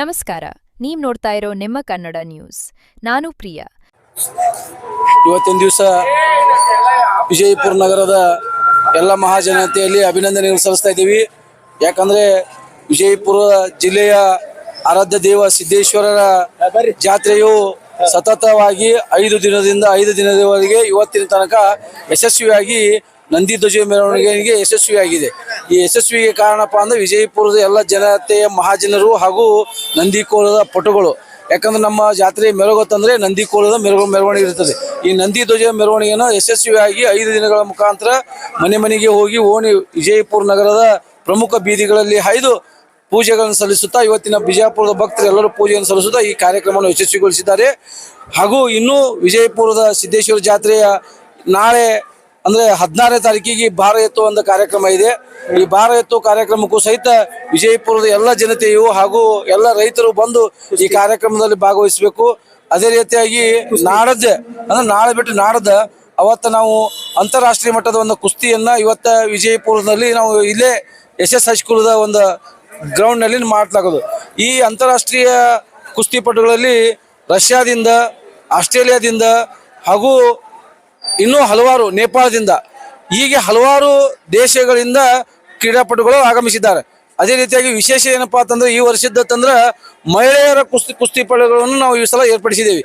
ನಮಸ್ಕಾರ, ನೀವು ನೋಡ್ತಾ ಇರೋ ನಿಮ್ಮ ಕನ್ನಡ ನ್ಯೂಸ್. ನಾನು ಪ್ರಿಯಾ. ಇವತ್ತಿನ ದಿವಸ ವಿಜಯಪುರ ನಗರದ ಎಲ್ಲ ಮಹಾಜನತೆಯಲ್ಲಿ ಅಭಿನಂದನೆಗಳು ಸಲ್ಲಿಸ್ತಾ ಇದ್ದೀವಿ. ಯಾಕಂದರೆ ವಿಜಯಪುರ ಜಿಲ್ಲೆಯ ಆರಾಧ್ಯ ದೇವ ಸಿದ್ದೇಶ್ವರರ ಜಾತ್ರೆಯು ಸತತವಾಗಿ 5 ದಿನದವರೆಗೆ ಇವತ್ತಿನ ತನಕ ಯಶಸ್ವಿಯಾಗಿ ನಂದಿ ಧ್ವಜ ಮೆರವಣಿಗೆಗೆ ಯಶಸ್ವಿಯಾಗಿದೆ. ಈ ಯಶಸ್ವಿಗೆ ಕಾರಣಪ್ಪ ಅಂದರೆ ವಿಜಯಪುರದ ಎಲ್ಲ ಜನತೆಯ ಮಹಾಜನರು ಹಾಗೂ ನಂದಿಕೋಲದ ಪಟುಗಳು. ಯಾಕಂದ್ರೆ ನಮ್ಮ ಜಾತ್ರೆ ಮೆರಗುತ್ತಂದ್ರೆ ನಂದಿಕೋಲದ ಮೆರವಣಿಗೆ ಇರ್ತದೆ. ಈ ನಂದಿ ಧ್ವಜ ಮೆರವಣಿಗೆಯನ್ನು ಯಶಸ್ವಿಯಾಗಿ 5 ದಿನಗಳ ಮುಖಾಂತರ ಮನೆ ಮನೆಗೆ ಹೋಗಿ ವಿಜಯಪುರ ನಗರದ ಪ್ರಮುಖ ಬೀದಿಗಳಲ್ಲಿ ಹಾಯ್ದು ಪೂಜೆಗಳನ್ನು ಸಲ್ಲಿಸುತ್ತಾ ಇವತ್ತಿನ ಬಿಜಾಪುರದ ಭಕ್ತರು ಎಲ್ಲರೂ ಪೂಜೆಯನ್ನು ಸಲ್ಲಿಸುತ್ತಾ ಈ ಕಾರ್ಯಕ್ರಮವನ್ನು ಯಶಸ್ವಿಗೊಳಿಸಿದ್ದಾರೆ. ಹಾಗೂ ಇನ್ನೂ ವಿಜಯಪುರದ ಸಿದ್ದೇಶ್ವರ ಜಾತ್ರೆಯ ನಾಳೆ ಅಂದರೆ 16ನೇ ತಾರೀಕಿಗೆ ಭಾರ ಎತ್ತುವಂಥ ಕಾರ್ಯಕ್ರಮ ಇದೆ. ಈ ಭಾರ ಎತ್ತುವ ಕಾರ್ಯಕ್ರಮಕ್ಕೂ ಸಹಿತ ವಿಜಯಪುರದ ಎಲ್ಲ ಜನತೆಯು ಹಾಗೂ ಎಲ್ಲ ರೈತರು ಬಂದು ಈ ಕಾರ್ಯಕ್ರಮದಲ್ಲಿ ಭಾಗವಹಿಸಬೇಕು. ಅದೇ ರೀತಿಯಾಗಿ ನಾಳೆ ಬಿಟ್ಟು ನಾಡದ ಅವತ್ತು ನಾವು ಅಂತಾರಾಷ್ಟ್ರೀಯ ಮಟ್ಟದ ಒಂದು ಕುಸ್ತಿಯನ್ನ ಇವತ್ತ ವಿಜಯಪುರದಲ್ಲಿ ನಾವು ಇಲ್ಲೇ SS ಹೈಸ್ಕೂಲದ ಒಂದು ಗ್ರೌಂಡ್ನಲ್ಲಿ ಮಾಡಲಾಗೋದು. ಈ ಅಂತಾರಾಷ್ಟ್ರೀಯ ಕುಸ್ತಿಪಟುಗಳಲ್ಲಿ ರಷ್ಯಾದಿಂದ, ಆಸ್ಟ್ರೇಲಿಯಾದಿಂದ ಹಾಗೂ ಇನ್ನೂ ಹಲವಾರು, ನೇಪಾಳದಿಂದ, ಹೀಗೆ ಹಲವಾರು ದೇಶಗಳಿಂದ ಕ್ರೀಡಾಪಟುಗಳು ಆಗಮಿಸಿದ್ದಾರೆ. ಅದೇ ರೀತಿಯಾಗಿ ವಿಶೇಷ ಏನಪ್ಪಾ ಅಂತಂದ್ರೆ ಈ ವರ್ಷದಂದ್ರೆ ಮಹಿಳೆಯರ ಕುಸ್ತಿಪಟುಗಳನ್ನು ನಾವು ಈ ಸಲ ಏರ್ಪಡಿಸಿದ್ದೇವೆ.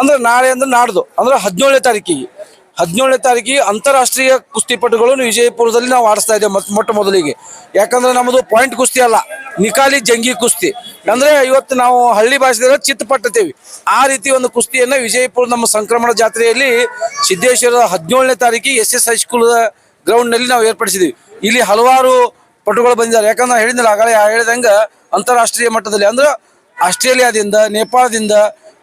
ಅಂದ್ರೆ ನಾಳೆ ಅಂದ್ರೆ ನಾಡ್ದು ಅಂದ್ರೆ 17ನೇ ತಾರೀಕಿಗೆ ಅಂತಾರಾಷ್ಟ್ರೀಯ ಕುಸ್ತಿಪಟುಗಳನ್ನು ವಿಜಯಪುರದಲ್ಲಿ ನಾವು ಆಡಿಸ್ತಾ ಇದ್ದೇವೆ ಮೊಟ್ಟ ಮೊದಲಿಗೆ. ಯಾಕಂದ್ರೆ ನಮ್ಮದು ಪಾಯಿಂಟ್ ಕುಸ್ತಿ ಅಲ್ಲ, ನಿಕಾಲಿ ಜಂಗಿ ಕುಸ್ತಿ. ಅಂದ್ರೆ ಇವತ್ತು ನಾವು ಹಳ್ಳಿ ಭಾಷೆದಲ್ಲಿ ಚಿತ್ ಪಟ್ಟತೇವಿ. ಆ ರೀತಿ ಒಂದು ಕುಸ್ತಿಯನ್ನ ವಿಜಯಪುರ ನಮ್ಮ ಸಂಕ್ರಮಣ ಜಾತ್ರೆಯಲ್ಲಿ ಸಿದ್ದೇಶ್ವರ 17ನೇ ತಾರೀಕಿಗೆ SS ಹೈಸ್ಕೂಲ್ ಗ್ರೌಂಡ್ ನಲ್ಲಿ ನಾವು ಏರ್ಪಡಿಸಿದೀವಿ. ಇಲ್ಲಿ ಹಲವಾರು ಪಟುಗಳು ಬಂದಿದ್ದಾರೆ. ಯಾಕಂದ್ರೆ ಹೇಳಿದ್ನಲ್ಲ ಆಗಲೇ ಹೇಳಿದಂಗ ಅಂತಾರಾಷ್ಟ್ರೀಯ ಮಟ್ಟದಲ್ಲಿ ಅಂದ್ರೆ ಆಸ್ಟ್ರೇಲಿಯಾದಿಂದ, ನೇಪಾಳದಿಂದ,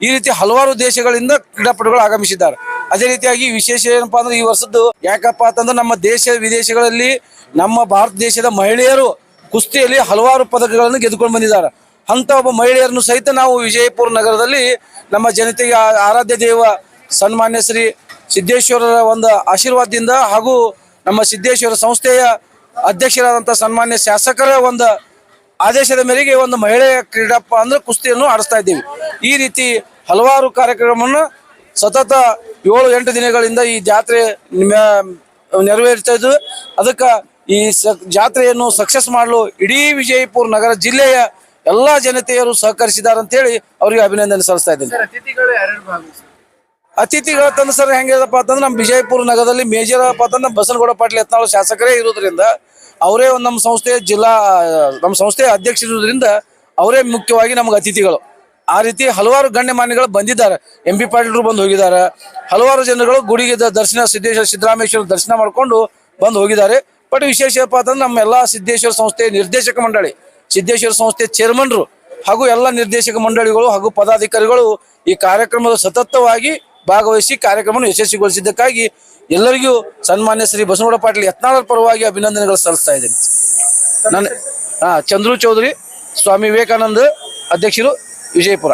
ಈ ರೀತಿ ಹಲವಾರು ದೇಶಗಳಿಂದ ಕ್ರೀಡಾಪಟುಗಳು ಆಗಮಿಸಿದ್ದಾರೆ. ಅದೇ ರೀತಿಯಾಗಿ ವಿಶೇಷ ಏನಪ್ಪಾ ಅಂದ್ರೆ ಈ ವರ್ಷದ್ದು ಯಾಕಪ್ಪ ಅಂತಂದ್ರೆ ನಮ್ಮ ದೇಶ ವಿದೇಶಗಳಲ್ಲಿ ನಮ್ಮ ಭಾರತ ದೇಶದ ಮಹಿಳೆಯರು ಕುಸ್ತಿಯಲ್ಲಿ ಹಲವಾರು ಪದಕಗಳನ್ನು ಗೆದ್ದುಕೊಂಡು ಬಂದಿದ್ದಾರೆ. ಅಂತ ಒಬ್ಬ ಮಹಿಳೆಯರನ್ನು ಸಹಿತ ನಾವು ವಿಜಯಪುರ ನಗರದಲ್ಲಿ ನಮ್ಮ ಜನತೆಗೆ ಆರಾಧ್ಯ ದೇವ ಸನ್ಮಾನ್ಯ ಶ್ರೀ ಸಿದ್ದೇಶ್ವರರ ಒಂದು ಆಶೀರ್ವಾದದಿಂದ ಹಾಗೂ ನಮ್ಮ ಸಿದ್ದೇಶ್ವರ ಸಂಸ್ಥೆಯ ಅಧ್ಯಕ್ಷರಾದಂಥ ಸನ್ಮಾನ್ಯ ಶಾಸಕರ ಒಂದು ಆದೇಶದ ಮೇರೆಗೆ ಒಂದು ಮಹಿಳೆಯ ಕ್ರೀಡಾ ಅಂದ್ರೆ ಕುಸ್ತಿಯನ್ನು ಆಡಿಸ್ತಾ ಇದ್ದೀವಿ. ಈ ರೀತಿ ಹಲವಾರು ಕಾರ್ಯಕ್ರಮವನ್ನು ಸತತ 7-8 ದಿನಗಳಿಂದ ಈ ಜಾತ್ರೆ ನೆರವೇರ್ತಾ ಇದ್ವು. ಅದಕ್ಕೆ ಈ ಜಾತ್ರೆಯನ್ನು ಸಕ್ಸಸ್ ಮಾಡಲು ಇಡೀ ವಿಜಯಪುರ ನಗರ ಜಿಲ್ಲೆಯ ಎಲ್ಲಾ ಜನತೆಯರು ಸಹಕರಿಸಿದ್ದಾರೆ ಅಂತೇಳಿ ಅವರಿಗೆ ಅಭಿನಂದನೆ ಸಲ್ಲಿಸ್ತಾ ಇದ್ದೇನೆ. ಅತಿಥಿಗಳ ತಂದು ಸರ್ ಹೆಂಗಿದಪ್ಪ ಅಂತಂದ್ರೆ ನಮ್ಮ ವಿಜಯಪುರ ನಗರದಲ್ಲಿ ಮೇಜರ್ ಅಪ್ಪ ಅಂತಂದ್ರೆ ಬಸನಗೌಡ ಪಾಟೀಲ್ ಯತ್ನಾಳ್ ಶಾಸಕರೇ ಇರೋದ್ರಿಂದ ಅವರೇ ಒಂದು ನಮ್ಮ ಸಂಸ್ಥೆಯ ಅಧ್ಯಕ್ಷರಿರೋದ್ರಿಂದ ಅವರೇ ಮುಖ್ಯವಾಗಿ ನಮ್ಗೆ ಅತಿಥಿಗಳು. ಆ ರೀತಿ ಹಲವಾರು ಗಣ್ಯಮಾನ್ಯಗಳು ಬಂದಿದ್ದಾರೆ. MP ಪಾಟೀಲ್ರು ಬಂದು ಹೋಗಿದ್ದಾರೆ. ಹಲವಾರು ಜನಗಳು ಗುಡಿಗೆ ದರ್ಶನ ಸಿದ್ದರಾಮೇಶ್ವರ ದರ್ಶನ ಮಾಡಿಕೊಂಡು ಬಂದು ಹೋಗಿದ್ದಾರೆ. ಬಟ್ ವಿಶೇಷ ಏನಪ್ಪ ಅಂತಂದ್ರೆ ನಮ್ಮೆಲ್ಲ ಸಿದ್ದೇಶ್ವರ ಸಂಸ್ಥೆಯ ನಿರ್ದೇಶಕ ಮಂಡಳಿ, ಸಿದ್ದೇಶ್ವರ ಸಂಸ್ಥೆ ಚೇರ್ಮನ್ರು ಹಾಗೂ ಎಲ್ಲ ನಿರ್ದೇಶಕ ಮಂಡಳಿಗಳು ಹಾಗೂ ಪದಾಧಿಕಾರಿಗಳು ಈ ಕಾರ್ಯಕ್ರಮದ ಸತತವಾಗಿ ಭಾಗವಹಿಸಿ ಕಾರ್ಯಕ್ರಮವನ್ನು ಯಶಸ್ವಿಗೊಳಿಸಿದ್ದಕ್ಕಾಗಿ ಎಲ್ಲರಿಗೂ ಸನ್ಮಾನ್ಯ ಶ್ರೀ ಬಸನಗೌಡ ಪಾಟೀಲ್ ಯತ್ನಾಳರ ಪರವಾಗಿ ಅಭಿನಂದನೆಗಳು ಸಲ್ಲಿಸ್ತಾ ಇದ್ದೀನಿ. ನಾನು ಚಂದ್ರು ಚೌಧರಿ, ಸ್ವಾಮಿ ವಿವೇಕಾನಂದ ಅಧ್ಯಕ್ಷರು, ವಿಜಯಪುರ.